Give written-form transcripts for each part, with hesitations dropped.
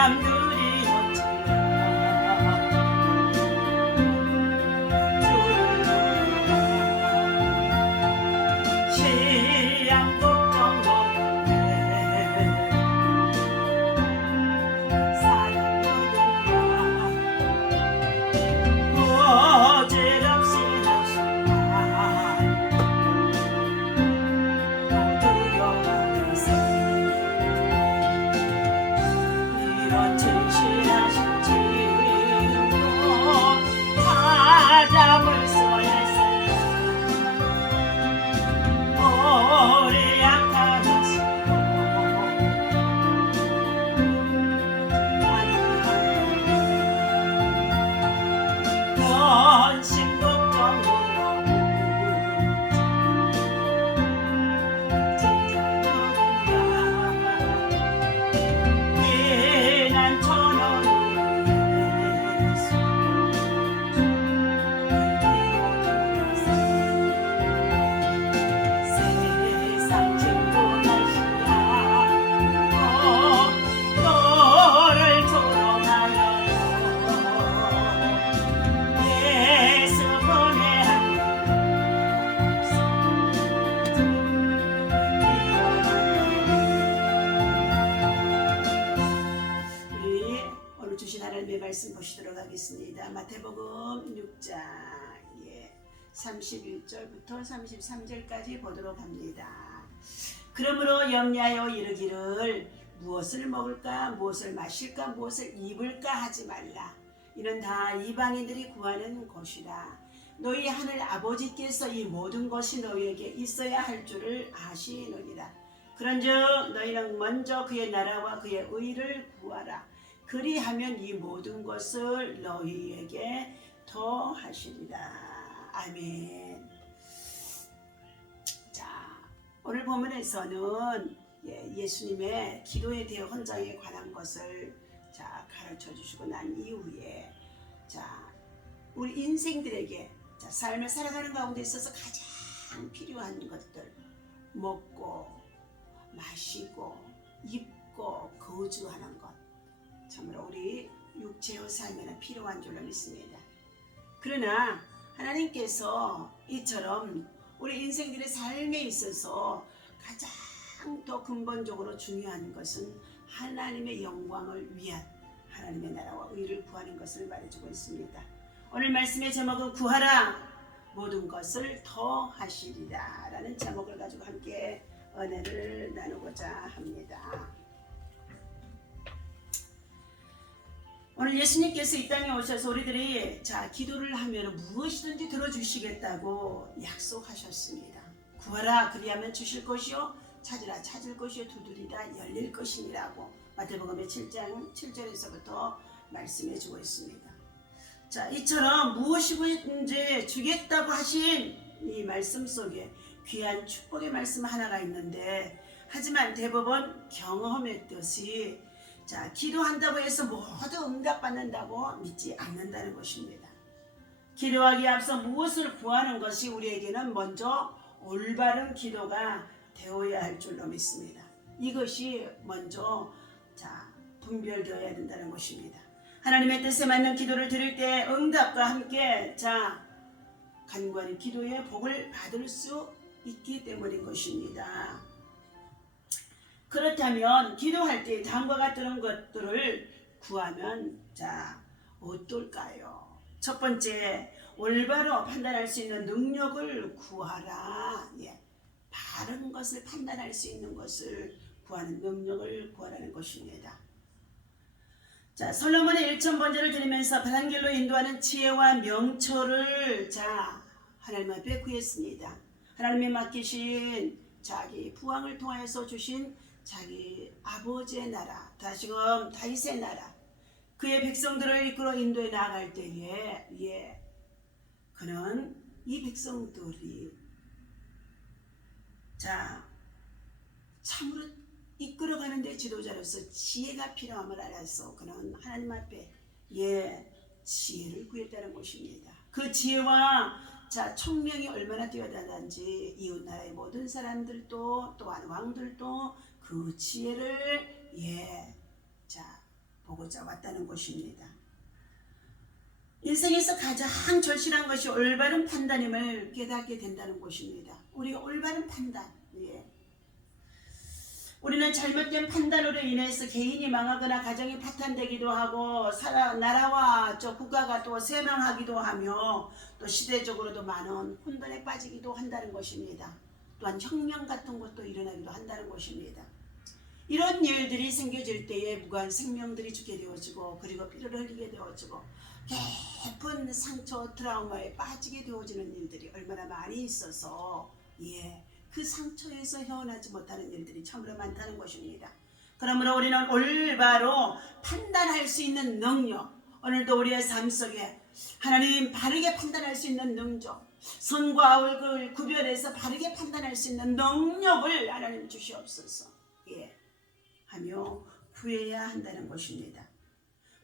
사람들이 어찌나 주를 모르나 신랑 걱정 없네 사는 누군가 어지럽시 한순간 또 두려워하겠어 이런 진실하신 지금도 다 잡을 수 있을까 우리 약하시고 근심 걱정으로 진짜 누군가 비난 천연을 예수 세상 짓고 날씨야 너를 조롱하여 예수 보내 우리 오늘 주신 하나님의 말씀 보시도록 하겠습니다. 마태복음 6장 31절부터 33절까지 보도록 합니다. 그러므로 염려하여 이르기를 무엇을 먹을까 무엇을 마실까 무엇을 입을까 하지 말라. 이는 다 이방인들이 구하는 것이라. 너희 하늘 아버지께서 이 모든 것이 너희에게 있어야 할 줄을 아시느니라. 그런즉 너희는 먼저 그의 나라와 그의 의를 구하라. 그리하면 이 모든 것을 너희에게 더하시리라. 아멘. 자, 오늘 본문에서는 예수님의 기도에 대해 헌장에 관한 것을 가르쳐 주시고 난 이후에 우리 인생들에게 삶을 살아가는 가운데 있어서 가장 필요한 것들 먹고 마시고 입고 거주하는 것 참으로 우리 육체의 삶에는 필요한 줄로 믿습니다. 그러나 하나님께서 이처럼 우리 인생들의 삶에 있어서 가장 더 근본적으로 중요한 것은 하나님의 영광을 위한 하나님의 나라와 의를 구하는 것을 말해주고 있습니다. 오늘 말씀의 제목은 구하라 모든 것을 더하시리라 라는 제목을 가지고 함께 은혜를 나누고자 합니다. 오늘 예수님께서 이 땅에 오셔서 우리들이 기도를 하면 무엇이든지 들어주시겠다고 약속하셨습니다. 구하라 그리하면 주실 것이요 찾으라 찾을 것이요 두드리라 열릴 것이니라고 마태복음의 7장 7절에서부터 말씀해 주고 있습니다. 이처럼 무엇이든지 주겠다고 하신 이 말씀 속에 귀한 축복의 말씀 하나가 있는데 하지만 대부분 경험했듯이 기도한다고 해서 모두 응답받는다고 믿지 않는다는 것입니다. 기도하기에 앞서 무엇을 구하는 것이 우리에게는 먼저 올바른 기도가 되어야 할 줄로 믿습니다. 이것이 먼저 분별되어야 된다는 것입니다. 하나님의 뜻에 맞는 기도를 드릴 때 응답과 함께 간구하는 기도의 복을 받을 수 있기 때문인 것입니다. 그렇다면 기도할 때 다음과 같은 것들을 구하면 어떨까요? 첫 번째, 올바로 판단할 수 있는 능력을 구하라. 바른 것을 판단할 수 있는 것을 구하는 능력을 구하라는 것입니다. 솔로몬의 1000번제를 드리면서 바른 길로 인도하는 지혜와 명철을 하나님 앞에 구했습니다. 하나님이 맡기신 자기 부왕을 통하여서 주신 자기 아버지의 나라, 다시금 다윗의 나라, 그의 백성들을 이끌어 인도에 나아갈 때에 그는 이 백성들이 참으로 이끌어가는데 지도자로서 지혜가 필요함을 알아서 그는 하나님 앞에 지혜를 구했다는 것입니다. 그 지혜와 총명이 얼마나 뛰어나는지 이웃나라의 모든 사람들도 또한 왕들도 그 지혜를 보고자 왔다는 것입니다. 인생에서 가장 절실한 것이 올바른 판단임을 깨닫게 된다는 것입니다. 우리가 올바른 판단, 우리는 잘못된 판단으로 인해서 개인이 망하거나 가정이 파탄되기도 하고 나라와 국가가 또 쇠망하기도 하며 또 시대적으로도 많은 혼돈에 빠지기도 한다는 것입니다. 또한 혁명 같은 것도 일어나기도 한다는 것입니다. 이런 일들이 생겨질 때에 무고한 생명들이 죽게 되어지고 그리고 피를 흘리게 되어지고 깊은 상처 트라우마에 빠지게 되어지는 일들이 얼마나 많이 있어서 그 상처에서 헤어나지 못하는 일들이 참으로 많다는 것입니다. 그러므로 우리는 올바로 판단할 수 있는 능력, 오늘도 우리의 삶 속에 하나님 바르게 판단할 수 있는 능력, 선과 악을 구별해서 바르게 판단할 수 있는 능력을 하나님 주시옵소서 하며 구해야 한다는 것입니다.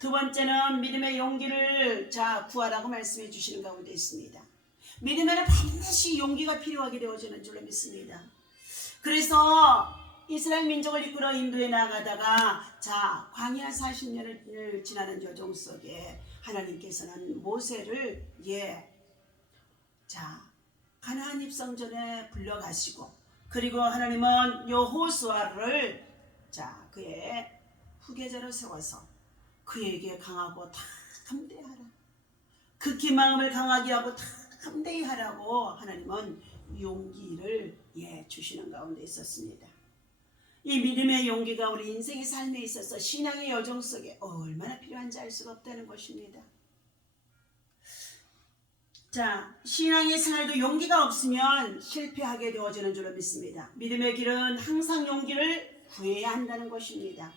두 번째는 믿음의 용기를 구하라고 말씀해 주시는 가운데 있습니다. 믿음에는 반드시 용기가 필요하게 되어지는 줄로 믿습니다. 그래서 이스라엘 민족을 이끌어 인도에 나가다가 광야 40년을 지나는 여정 속에 하나님께서는 모세를 가나안 입성전에 불러가시고 그리고 하나님은 여호수아를 그의 후계자로 세워서 그에게 강하고 다 담대하라, 극히 마음을 강하게 하고 다 담대히 하라고 하나님은 용기를 주시는 가운데 있었습니다. 이 믿음의 용기가 우리 인생의 삶에 있어서 신앙의 여정 속에 얼마나 필요한지 알 수가 없다는 것입니다. 신앙의 생활도 용기가 없으면 실패하게 되어지는 줄로 믿습니다. 믿음의 길은 항상 용기를 구해야 한다는 것입니다.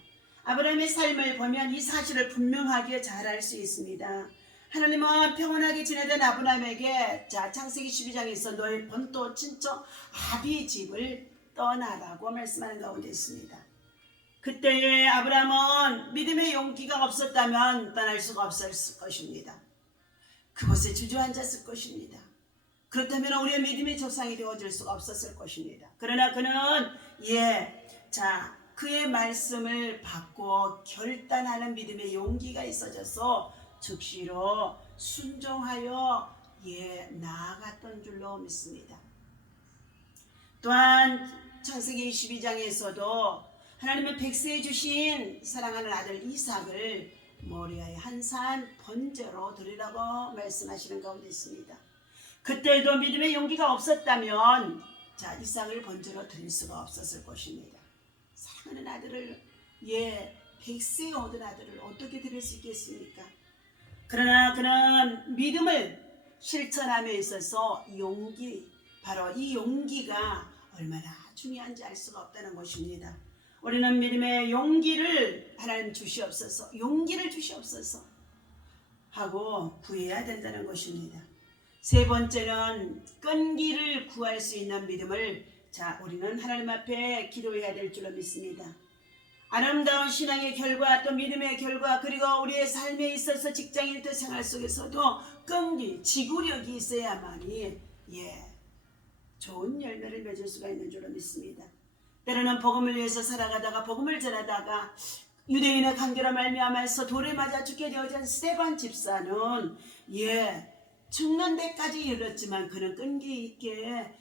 아브라함의 삶을 보면 이 사실을 분명하게 잘 알 수 있습니다. 하나님은 평온하게 지내던 아브라함에게 창세기 12장에서 너의 본토 친척 아비 집을 떠나라고 말씀하는 가운데 있습니다. 그때의 아브라함은 믿음의 용기가 없었다면 떠날 수가 없었을 것입니다. 그곳에 주저앉았을 것입니다. 그렇다면 우리의 믿음의 조상이 되어줄 수가 없었을 것입니다. 그러나 그는 그의 말씀을 받고 결단하는 믿음의 용기가 있어져서 즉시로 순종하여 나아갔던 줄로 믿습니다. 또한 창세기 22장에서도 하나님은 백세에 주신 사랑하는 아들 이삭을 모리아의 한 산 번제로 드리라고 말씀하시는 가운데 있습니다. 그때도 믿음의 용기가 없었다면 이삭을 번제로 드릴 수가 없었을 것입니다. 사랑하는 아들을 백세에 얻은 아들을 어떻게 드릴 수 있겠습니까? 그러나 그는 믿음을 실천함에 있어서 용기, 바로 이 용기가 얼마나 중요한지 알 수가 없다는 것입니다. 우리는 믿음의 용기를 하나님 주시옵소서, 용기를 주시옵소서 하고 구해야 된다는 것입니다. 세 번째는 끈기를 구할 수 있는 믿음을 우리는 하나님 앞에 기도해야 될 줄로 믿습니다. 아름다운 신앙의 결과, 또 믿음의 결과, 그리고 우리의 삶에 있어서 직장인들 생활 속에서도 끈기, 지구력이 있어야만이 좋은 열매를 맺을 수가 있는 줄로 믿습니다. 때로는 복음을 위해서 살아가다가 복음을 전하다가 유대인의 간교로 말미암아서 돌에 맞아 죽게 되어진 스데반 집사는 죽는 데까지 이르렀지만 그는 끈기 있게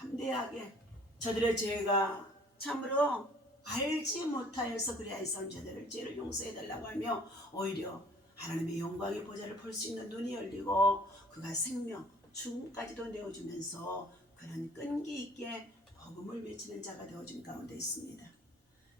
담대하게 저들의 죄가 참으로 알지 못하여서 그리하여서 저들의 죄를 용서해달라고 하며 오히려 하나님의 영광의 보좌를 볼 수 있는 눈이 열리고 그가 생명, 죽음까지도 내어주면서 그는 끈기 있게 복음을 외치는 자가 되어진 가운데 있습니다.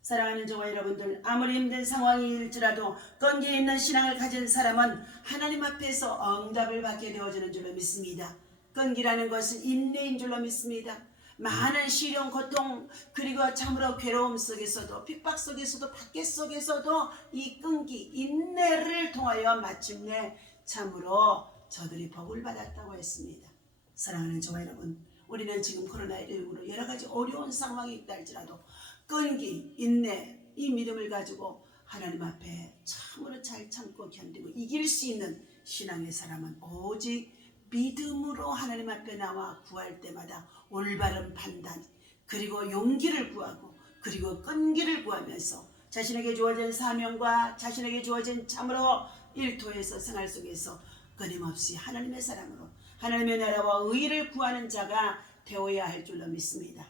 사랑하는 저와 여러분들, 아무리 힘든 상황일지라도 끈기 있는 신앙을 가진 사람은 하나님 앞에서 응답을 받게 되어지는 줄로 믿습니다. 끈기라는 것은 인내인 줄로 믿습니다. 많은 시련, 고통, 그리고 참으로 괴로움 속에서도, 핍박 속에서도, 박해 속에서도 이 끈기, 인내를 통하여 마침내 참으로 저들이 복을 받았다고 했습니다. 사랑하는 저와 여러분, 우리는 지금 코로나19로 여러 가지 어려운 상황이 있다 할지라도 끈기, 인내, 이 믿음을 가지고 하나님 앞에 참으로 잘 참고 견디고 이길 수 있는 신앙의 사람은 오직 믿음으로 하나님 앞에 나와 구할 때마다 올바른 판단, 그리고 용기를 구하고 그리고 끈기를 구하면서 자신에게 주어진 사명과 자신에게 주어진 참으로 일터에서 생활 속에서 끊임없이 하나님의 사람으로 하나님의 나라와 의를 구하는 자가 되어야 할 줄로 믿습니다.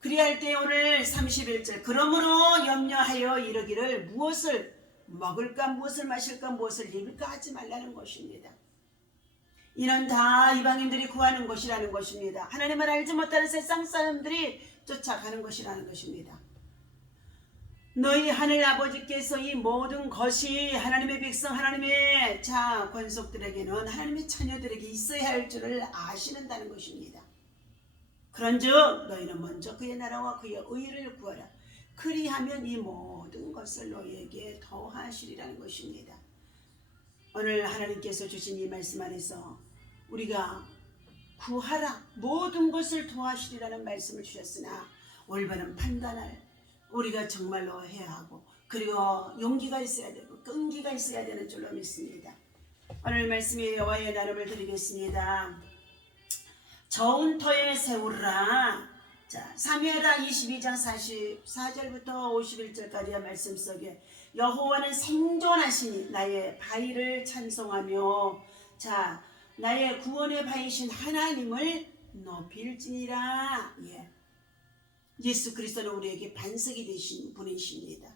그리할 때 오늘 31절 그러므로 염려하여 이르기를 무엇을 먹을까 무엇을 마실까 무엇을 입을까 하지 말라는 것입니다. 이는 다 이방인들이 구하는 것이라는 것입니다. 하나님을 알지 못하는 세상 사람들이 쫓아가는 것이라는 것입니다. 너희 하늘 아버지께서 이 모든 것이 하나님의 백성 하나님의 권속들에게는 하나님의 자녀들에게 있어야 할 줄을 아시는다는 것입니다. 그런즉 너희는 먼저 그의 나라와 그의 의를 구하라. 그리하면 이 모든 것을 너희에게 더하시리라는 것입니다. 오늘 하나님께서 주신 이 말씀 안에서 우리가 구하라 모든 것을 더하시리라는 말씀을 주셨으나 올바른 판단을 우리가 정말로 해야 하고 그리고 용기가 있어야 되고 끈기가 있어야 되는 줄로 믿습니다. 오늘 말씀에 여호와의 나름을 드리겠습니다. 저은 터에 세우라. 자, 사무엘하 22장 44절부터 51절까지의 말씀 속에 여호와는 생존하시니 나의 바위를 찬송하며 자 나의 구원의 바위신 하나님을 높일지니라. 예수 그리스도는 우리에게 반석이 되신 분이십니다.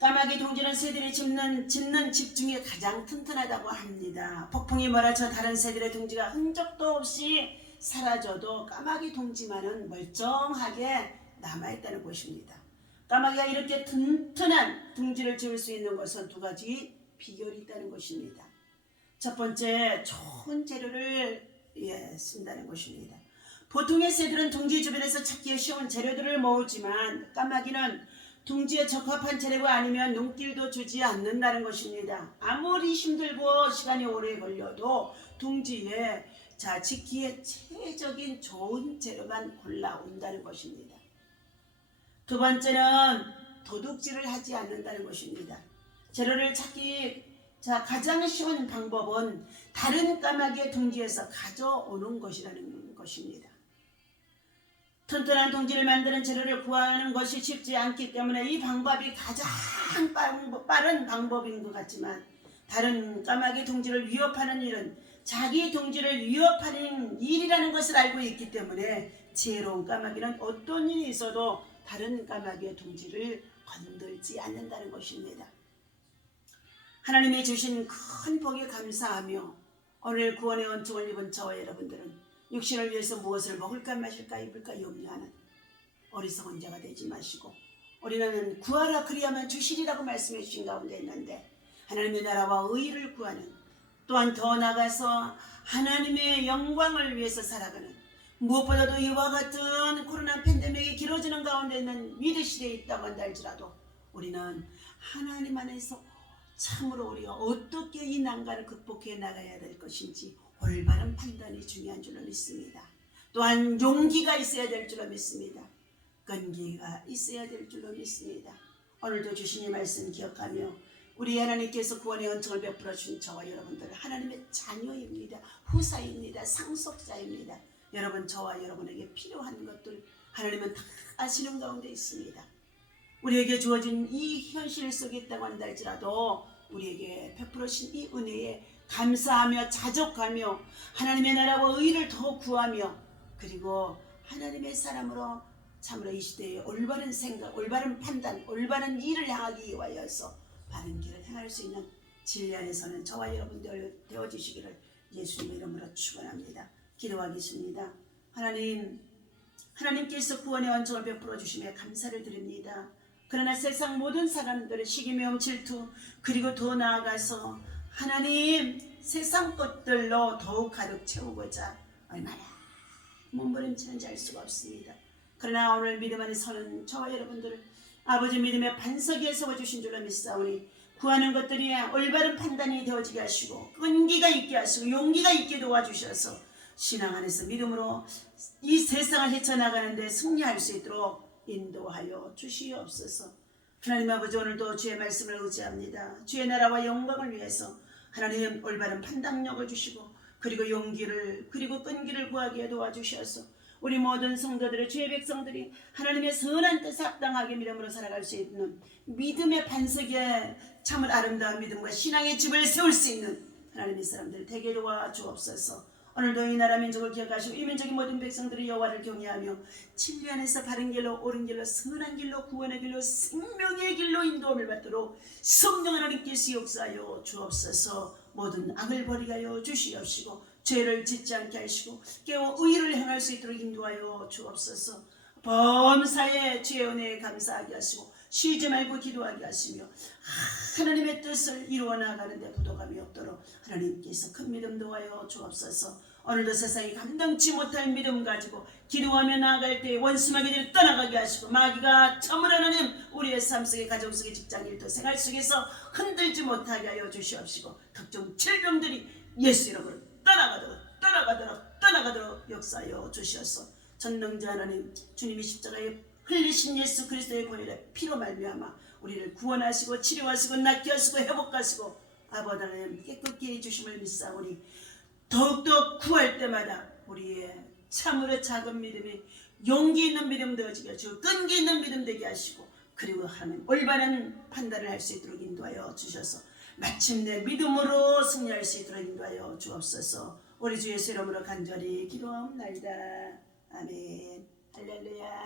까마귀 둥지는 새들이 짓는 집 중에 가장 튼튼하다고 합니다. 폭풍이 몰아쳐 다른 새들의 둥지가 흔적도 없이 사라져도 까마귀 둥지만은 멀쩡하게 남아있다는 것입니다. 까마귀가 이렇게 튼튼한 둥지를 지을 수 있는 것은 두 가지 비결이 있다는 것입니다. 첫 번째, 좋은 재료를 쓴다는 것입니다. 보통의 새들은 둥지 주변에서 찾기 쉬운 재료들을 모으지만 까마귀는 둥지에 적합한 재료가 아니면 눈길도 주지 않는다는 것입니다. 아무리 힘들고 시간이 오래 걸려도 둥지에 짓기에 최적인 좋은 재료만 골라온다는 것입니다. 두 번째는 도둑질을 하지 않는다는 것입니다. 재료를 찾기 가장 쉬운 방법은 다른 까마귀의 둥지에서 가져오는 것이라는 것입니다. 튼튼한 둥지를 만드는 재료를 구하는 것이 쉽지 않기 때문에 이 방법이 가장 빠른 방법인 것 같지만 다른 까마귀 둥지를 위협하는 일은 자기 둥지를 위협하는 일이라는 것을 알고 있기 때문에 지혜로운 까마귀는 어떤 일이 있어도 다른 까마귀의 둥지를 건들지 않는다는 것입니다. 하나님이 주신 큰 복에 감사하며 오늘 구원의 은총을 입은 저와 여러분들은 육신을 위해서 무엇을 먹을까 마실까 입을까 염려하는 어리석은 자가 되지 마시고 우리는 구하라 그리하면 주시리라고 말씀해 주신 가운데 있는데 하나님의 나라와 의를 구하는 또한 더 나아가서 하나님의 영광을 위해서 살아가는 무엇보다도 이와 같은 코로나 팬데믹이 길어지는 가운데 있는 위대 시대에 있다고 한다 할지라도 우리는 하나님 안에서 참으로 우리가 어떻게 이 난관을 극복해 나가야 될 것인지 올바른 판단이 중요한 줄로 믿습니다. 또한 용기가 있어야 될 줄로 믿습니다. 끈기가 있어야 될 줄로 믿습니다. 오늘도 주신 이 말씀 기억하며 우리 하나님께서 구원의 은총을 베풀어 주신 저와 여러분들은 하나님의 자녀입니다. 후사입니다. 상속자입니다. 여러분 저와 여러분에게 필요한 것들 하나님은 다 아시는 가운데 있습니다. 우리에게 주어진 이 현실 속에 있다고 한다 할지라도 우리에게 베풀어 주신 이 은혜에 감사하며 자족하며 하나님의 나라와 의를 더 구하며 그리고 하나님의 사람으로 참으로 이 시대에 올바른 생각, 올바른 판단, 올바른 일을 향하기 위하여서 바른 길을 행할 수 있는 진리 안에서는 저와 여러분들 되어주시기를 예수님의 이름으로 축원합니다. 기도하겠습니다. 하나님께서 구원의 은총을 베풀어 주심에 감사를 드립니다. 그러나 세상 모든 사람들은 시기명 질투 그리고 더 나아가서 하나님 세상 것들로 더욱 가득 채우고자 얼마나 몸부림치는지 알 수가 없습니다. 그러나 오늘 믿음 안에 서는 저와 여러분들을 아버지 믿음의 반석 위에 세워주신 줄로 믿사오니 구하는 것들이 올바른 판단이 되어지게 하시고 끈기가 있게 하시고 용기가 있게 도와주셔서 신앙 안에서 믿음으로 이 세상을 헤쳐나가는데 승리할 수 있도록 인도하여 주시옵소서. 하나님 아버지 오늘도 주의 말씀을 의지합니다. 주의 나라와 영광을 위해서 하나님 올바른 판단력을 주시고 그리고 용기를 그리고 끈기를 구하게 도와주셔서 우리 모든 성도들의 주의 백성들이 하나님의 선한 뜻에 합당하게 믿음으로 살아갈 수 있는 믿음의 반석에 참을 아름다운 믿음과 신앙의 집을 세울 수 있는 하나님의 사람들 되게 도와주옵소서. 오늘도 이 나라 민족을 기억하시고 이 민족의 모든 백성들이 여호와를 경외하며 진리 안에서 바른 길로 옳은 길로 선한 길로 구원의 길로 생명의 길로 인도함을 받도록 성령 하나님께서 역사하여 주옵소서. 모든 악을 버리게 하여 주시옵시고 죄를 짓지 않게 하시고 깨어 의를 행할 수 있도록 인도하여 주옵소서. 범사에 주의 은혜에 감사하게 하시고 쉬지 말고 기도하게 하시며 하나님의 뜻을 이루어 나가는데 부족함이 없도록 하나님께서 큰 믿음 도와여 주옵소서. 오늘도 세상이 감당치 못할 믿음 가지고 기도하며 나아갈 때 원수마귀들이 떠나가게 하시고 마귀가 참으로 하나님 우리의 삶 속에 가정 속에 직장 일터 생활 속에서 흔들지 못하게 하여 주시옵시고 각종 질병들이 예수 이름으로 떠나가도록 역사하여 주시옵소서. 전능자 하나님 주님이 십자가에 흘리신 예수 그리스도의 보혈의 피로 말미암아 우리를 구원하시고 치료하시고 낫게 하시고 회복하시고 아버지 하나님 깨끗게 해주심을 믿사오니 더욱더 구할 때마다 우리의 참으로 작은 믿음이 용기 있는 믿음 되어지게 하시고 끈기 있는 믿음 되게 하시고 그리고 하나님 올바른 판단을 할 수 있도록 인도하여 주셔서 마침내 믿음으로 승리할 수 있도록 인도하여 주옵소서. 우리 주 예수 이름으로 간절히 기도하옵나이다. 아멘. 할렐루야.